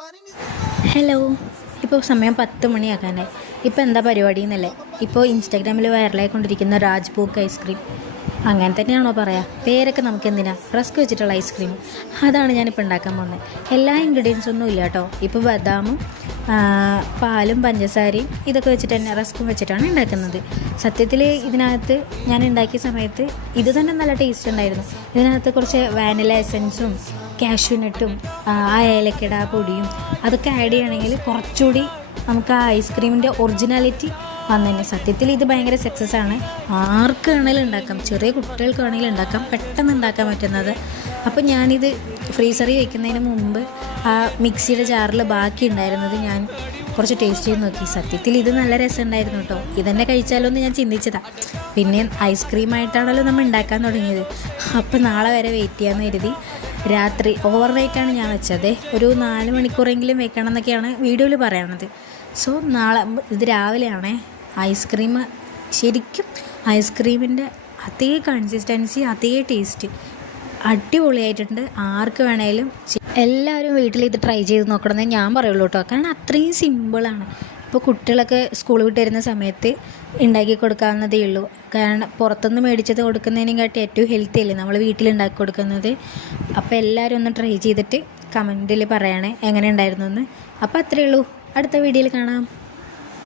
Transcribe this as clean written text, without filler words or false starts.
Hello, ഇപ്പോൾ സമയം 10 മണിയാക്കാനായി. ഇപ്പോൾ എന്താ പരിപാടി എന്നല്ലേ? ഇപ്പോൾ ഇൻസ്റ്റാഗ്രാമിൽ വൈറലായിക്കൊണ്ടിരിക്കുന്ന രാജ്ഭോഗ് ഐസ്ക്രീം, അങ്ങനെ തന്നെയാണോ പറയാം? പേരൊക്കെ നമുക്ക് എന്തിനാ, റസ്ക് വെച്ചിട്ടുള്ള ഐസ്ക്രീം, അതാണ് ഞാനിപ്പോൾ ഉണ്ടാക്കാൻ പോകുന്നത്. എല്ലാ ഇൻഗ്രീഡിയൻസ് ഒന്നും ഇല്ല കേട്ടോ. ഇപ്പോൾ ബദാമും പാലും പഞ്ചസാരയും ഇതൊക്കെ വെച്ചിട്ട് തന്നെ, റസ്കും വെച്ചിട്ടാണ് ഉണ്ടാക്കുന്നത്. സത്യത്തിൽ ഇതിനകത്ത് ഞാൻ ഉണ്ടാക്കിയ സമയത്ത് ഇത് തന്നെ നല്ല ടേസ്റ്റ് ഉണ്ടായിരുന്നു. ഇതിനകത്ത് കുറച്ച് വാനില എസൻസും കാഷ്യൂനട്ടും ഏലക്കട പൊടിയും അതൊക്കെ ആഡ് ചെയ്യുകയാണെങ്കിൽ കുറച്ചുകൂടി നമുക്ക് ആ ഐസ്ക്രീമിൻ്റെ ഒറിജിനാലിറ്റി വന്നതന്നെ. സത്യത്തിൽ ഇത് ഭയങ്കര സക്സസ് ആണ്. ആർക്ക് വേണമെങ്കിലും ഉണ്ടാക്കാം, ചെറിയ കുട്ടികൾക്ക് വേണമെങ്കിലും ഉണ്ടാക്കാം, പെട്ടെന്ന് ഉണ്ടാക്കാൻ പറ്റുന്നത്. അപ്പോൾ ഞാനിത് ഫ്രീസറിൽ വയ്ക്കുന്നതിന് മുമ്പ് ആ മിക്സിയുടെ ജാറിൽ ബാക്കി ഉണ്ടായിരുന്നത് ഞാൻ കുറച്ച് ടേസ്റ്റ് ചെയ്ത് നോക്കി. സത്യത്തിൽ ഇത് നല്ല രസമുണ്ടായിരുന്നു കേട്ടോ. ഇതന്നെ കഴിച്ചാലോ എന്ന് ഞാൻ ചിന്തിച്ചതാണ്. പിന്നെ ഐസ്ക്രീമായിട്ടാണല്ലോ നമ്മൾ ഉണ്ടാക്കാൻ തുടങ്ങിയത്. അപ്പോൾ നാളെ വരെ വെയിറ്റ് ചെയ്യാമെന്ന് കരുതി രാത്രി ഓവർനൈറ്റാണ് ഞാൻ വെച്ചത്. ഒരു 4 മണിക്കൂറെങ്കിലും വെക്കണം എന്നൊക്കെയാണ് വീഡിയോയിൽ പറയണത്. സോ നാളെ ഇത് രാവിലെയാണേ ഐസ്ക്രീം, ശരിക്കും ഐസ്ക്രീമിൻ്റെ അതേ കൺസിസ്റ്റൻസി, അതേ ടേസ്റ്റ്, അടിപൊളിയായിട്ടുണ്ട്. ആർക്ക് വേണേലും എല്ലാവരും വീട്ടിൽ ഇത് ട്രൈ ചെയ്ത് നോക്കണമെന്നേ ഞാൻ പറയുള്ളൂ കേട്ടോ. കാരണം അത്രയും സിമ്പിളാണ്. ഇപ്പോൾ കുട്ടികളൊക്കെ സ്കൂൾ വിട്ട് വരുന്ന സമയത്ത് ഉണ്ടാക്കി കൊടുക്കാവുന്നതേ ഉള്ളൂ. കാരണം പുറത്തുനിന്ന് മേടിച്ചത് കൊടുക്കുന്നതിനെക്കാട്ടി ഏറ്റവും ഹെൽത്തി അല്ലേ നമ്മൾ വീട്ടിൽ ഉണ്ടാക്കി കൊടുക്കുന്നത്. അപ്പോൾ എല്ലാവരും ഒന്ന് ട്രൈ ചെയ്തിട്ട് കമൻറ്റിൽ പറയണേ എങ്ങനെ ഉണ്ടായിരുന്നു എന്ന്. അപ്പോൾ അത്രയേ ഉള്ളൂ. അടുത്ത വീഡിയോയിൽ കാണാം.